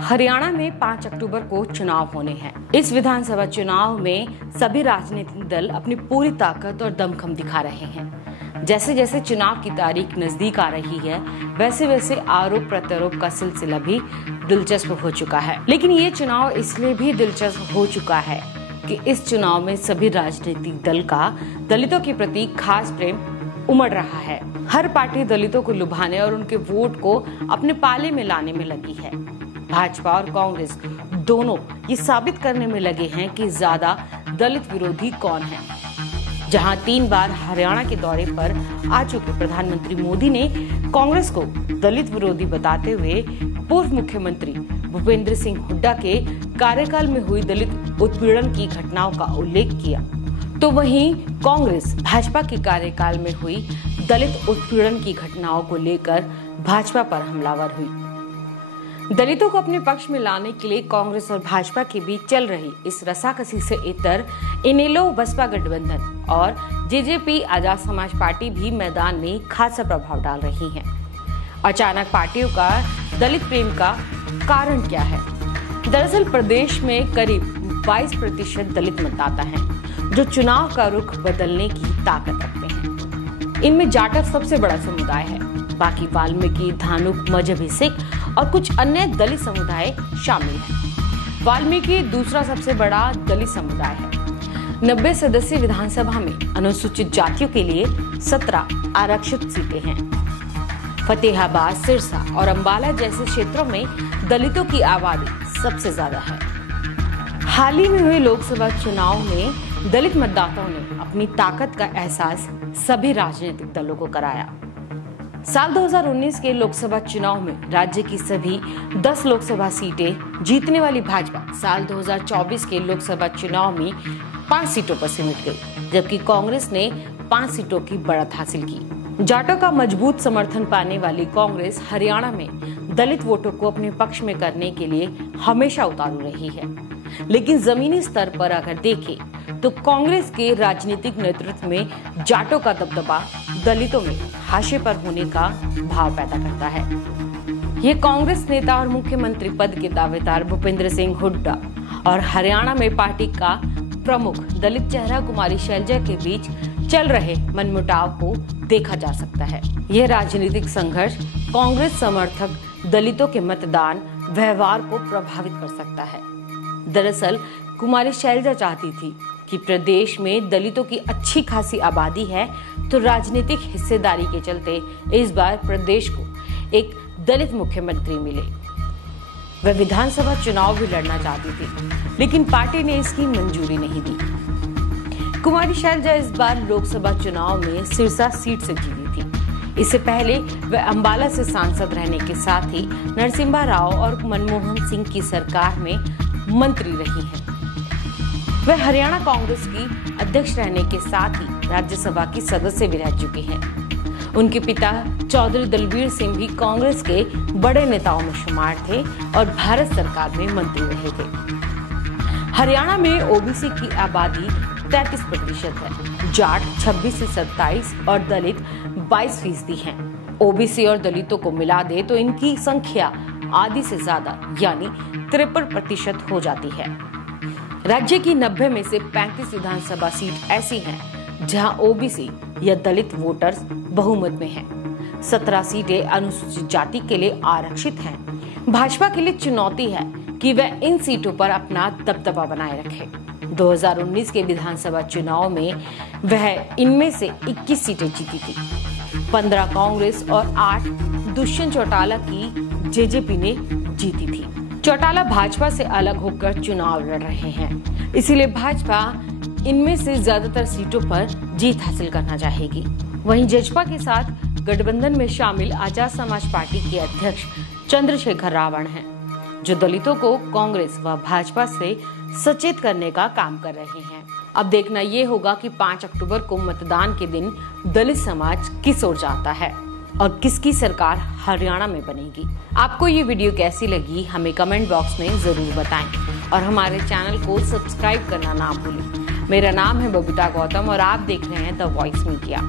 हरियाणा में 5 अक्टूबर को चुनाव होने हैं। इस विधानसभा चुनाव में सभी राजनीतिक दल अपनी पूरी ताकत और दमखम दिखा रहे हैं। जैसे जैसे चुनाव की तारीख नजदीक आ रही है, वैसे वैसे आरोप प्रत्यारोप का सिलसिला भी दिलचस्प हो चुका है। लेकिन ये चुनाव इसलिए भी दिलचस्प हो चुका है कि इस चुनाव में सभी राजनीतिक दल का दलितों के प्रति खास प्रेम उमड़ रहा है। हर पार्टी दलितों को लुभाने और उनके वोट को अपने पाले में लाने में लगी है। भाजपा और कांग्रेस दोनों ये साबित करने में लगे हैं कि ज्यादा दलित विरोधी कौन है। जहां 3 बार हरियाणा के दौरे पर आ चुके प्रधानमंत्री मोदी ने कांग्रेस को दलित विरोधी बताते हुए पूर्व मुख्यमंत्री भूपेंद्र सिंह हुड्डा के कार्यकाल में हुई दलित उत्पीड़न की घटनाओं का उल्लेख किया, तो वहीं कांग्रेस भाजपा के कार्यकाल में हुई दलित उत्पीड़न की घटनाओं को लेकर भाजपा पर हमलावर हुई। दलितों को अपने पक्ष में लाने के लिए कांग्रेस और भाजपा के बीच चल रही इस रसाकसी से इतर इनेलो बसपा गठबंधन और जेजेपी आजाद समाज पार्टी भी मैदान में खासा प्रभाव डाल रही हैं। अचानक पार्टियों का दलित प्रेम का कारण क्या है? दरअसल प्रदेश में करीब 22% दलित मतदाता हैं, जो चुनाव का रुख बदलने की ताकत रखते हैं। इनमें जाटव सबसे बड़ा समुदाय है, बाकी वाल्मीकि, धानुक, मजहबी सिख और कुछ अन्य दलित समुदाय शामिल हैं। वाल्मीकि दूसरा सबसे बड़ा दलित समुदाय है। 90 सदस्यीय विधानसभा में अनुसूचित जातियों के लिए 17 आरक्षित सीटें हैं। फतेहाबाद, सिरसा और अंबाला जैसे क्षेत्रों में दलितों की आबादी सबसे ज्यादा है। हाल ही में हुए लोकसभा चुनाव में दलित मतदाताओं ने अपनी ताकत का एहसास सभी राजनीतिक दलों को कराया। साल 2019 के लोकसभा चुनाव में राज्य की सभी 10 लोकसभा सीटें जीतने वाली भाजपा साल 2024 के लोकसभा चुनाव में 5 सीटों पर सिमट गई, जबकि कांग्रेस ने 5 सीटों की बढ़त हासिल की। जाटों का मजबूत समर्थन पाने वाली कांग्रेस हरियाणा में दलित वोटों को अपने पक्ष में करने के लिए हमेशा उतारू रही है। लेकिन जमीनी स्तर पर अगर देखें तो कांग्रेस के राजनीतिक नेतृत्व में जाटों का दबदबा दलितों में हाशिए पर होने का भाव पैदा करता है। ये कांग्रेस नेता और मुख्यमंत्री पद के दावेदार भूपेंद्र सिंह हुड्डा और हरियाणा में पार्टी का प्रमुख दलित चेहरा कुमारी शैलजा के बीच चल रहे मनमुटाव को देखा जा सकता है। यह राजनीतिक संघर्ष कांग्रेस समर्थक दलितों के मतदान व्यवहार को प्रभावित कर सकता है। दरअसल कुमारी शैलजा चाहती थी कि प्रदेश में दलितों की अच्छी खासी आबादी है, तो राजनीतिक हिस्सेदारी के चलते इस बार प्रदेश को एक दलित मुख्यमंत्री मिले। वह विधानसभा चुनाव भी लड़ना चाहती थी, लेकिन पार्टी ने इसकी मंजूरी नहीं दी। कुमारी शैलजा इस बार लोकसभा चुनाव में सिरसा सीट से जीती थी। इससे पहले वह अंबाला से सांसद रहने के साथ ही नरसिम्हा राव और मनमोहन सिंह की सरकार में मंत्री रही हैं। वह हरियाणा कांग्रेस की अध्यक्ष रहने के साथ ही राज्यसभा की सदस्य भी रह चुके हैं। उनके पिता चौधरी दलबीर सिंह भी कांग्रेस के बड़े नेताओं में शुमार थे और भारत सरकार में मंत्री रहे थे। हरियाणा में ओबीसी की आबादी 33% है, जाट 26 से 27 और दलित 22% हैं। ओबीसी और दलितों को मिला दे तो इनकी संख्या आधी से ज्यादा यानी 53% हो जाती है। राज्य की 90 में से 35 विधानसभा सीट ऐसी हैं जहां ओबीसी या दलित वोटर्स बहुमत में हैं। 17 सीटें अनुसूचित जाति के लिए आरक्षित हैं। भाजपा के लिए चुनौती है कि वह इन सीटों पर अपना दबदबा बनाए रखे। 2019 के विधानसभा चुनाव में वह इनमें से 21 सीटें जीती थी। 15 कांग्रेस और 8 दुष्यंत चौटाला की जेजेपी ने जीती थी। चौटाला भाजपा से अलग होकर चुनाव लड़ रहे हैं, इसीलिए भाजपा इनमें से ज्यादातर सीटों पर जीत हासिल करना चाहेगी। वहीं जजपा के साथ गठबंधन में शामिल आजाद समाज पार्टी के अध्यक्ष चंद्रशेखर रावण हैं, जो दलितों को कांग्रेस व भाजपा से सचेत करने का काम कर रहे हैं। अब देखना ये होगा कि 5 अक्टूबर को मतदान के दिन दलित समाज किस ओर जाता है और किसकी सरकार हरियाणा में बनेगी। आपको ये वीडियो कैसी लगी हमें कमेंट बॉक्स में जरूर बताएं और हमारे चैनल को सब्सक्राइब करना ना भूलें। मेरा नाम है बबीता गौतम और आप देख रहे हैं द वॉइस मीडिया।